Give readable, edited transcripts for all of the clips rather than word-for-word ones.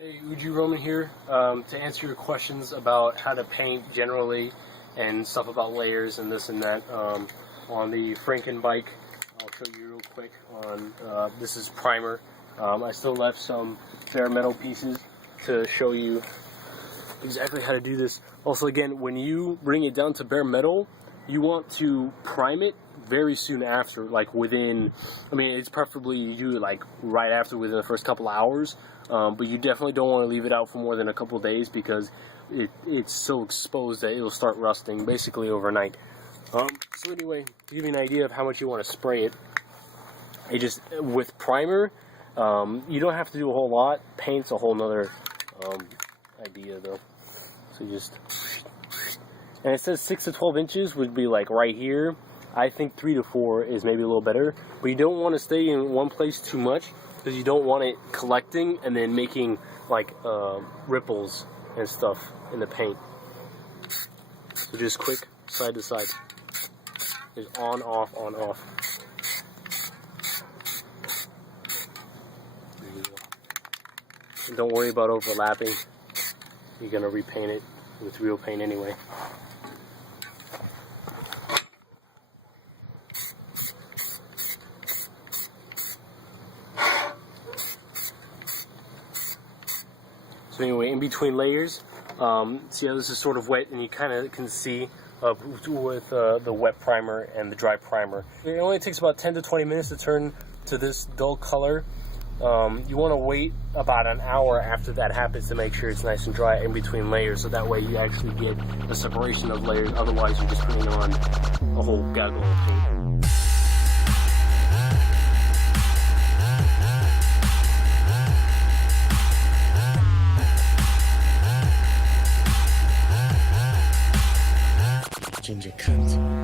Hey, Uji Roman here to answer your questions about how to paint generally and stuff about layers and this and that on the FRANKENBIKE. I'll show you real quick on this is primer. I still left some bare metal pieces to show you exactly how to do this. Also, again, when you bring it down to bare metal, you want to prime it very soon after, like within, I mean, it's preferably you do it like right after, within the first couple hours, but you definitely don't want to leave it out for more than a couple days because it's so exposed that it'll start rusting basically overnight. So anyway, to give you an idea of how much you want to spray it, with primer, you don't have to do a whole lot. Paint's a whole nother idea though. So and it says 6 to 12 inches would be like right here. I think 3 to 4 is maybe a little better, but you don't want to stay in one place too much because you don't want it collecting and then making like ripples and stuff in the paint. So just quick side to side. Just on, off, on, off. There you go. And don't worry about overlapping. You're gonna repaint it with real paint anyway. So anyway, in between layers, see how this is sort of wet, and you kind of can see with the wet primer and the dry primer. It only takes about 10 to 20 minutes to turn to this dull color. You want to wait about an hour after that happens to make sure it's nice and dry in between layers, so that way you actually get a separation of layers. Otherwise, you're just putting on a whole gaggle of paint. Ginger cunt.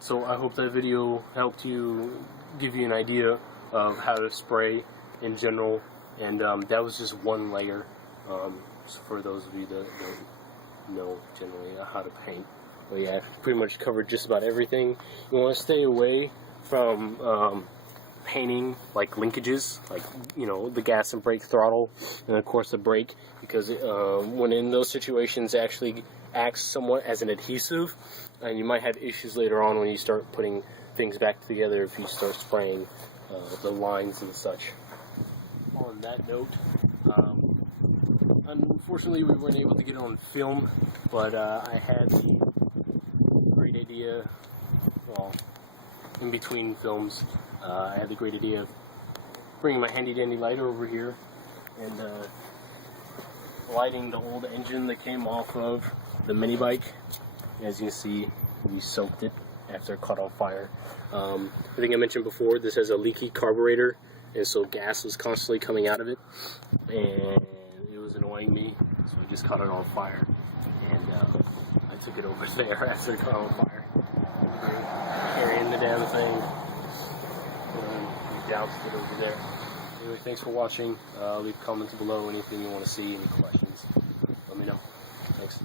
So I hope that video helped you, give you an idea of how to spray in general, and that was just one layer, so for those of you that don't know generally how to paint. But yeah, pretty much covered just about everything. You want to stay away from painting like linkages, like, you know, the gas and brake throttle, and of course the brake, because when in those situations it actually acts somewhat as an adhesive, and you might have issues later on when you start putting things back together if you start spraying the lines and such. On that note, unfortunately we weren't able to get it on film, but I had the great idea, well, in between films, I had the great idea of bringing my handy dandy lighter over here and lighting the old engine that came off of the mini bike. As you can see, we soaked it after it caught on fire. I think I mentioned before, this has a leaky carburetor, and so gas was constantly coming out of it, and it was annoying me, so I just caught it on fire, and I took it over there after it caught on fire. Carrying the damn thing, and we doused it over there. Anyway, thanks for watching. Leave comments below, anything you want to see, any questions, let me know. Thanks.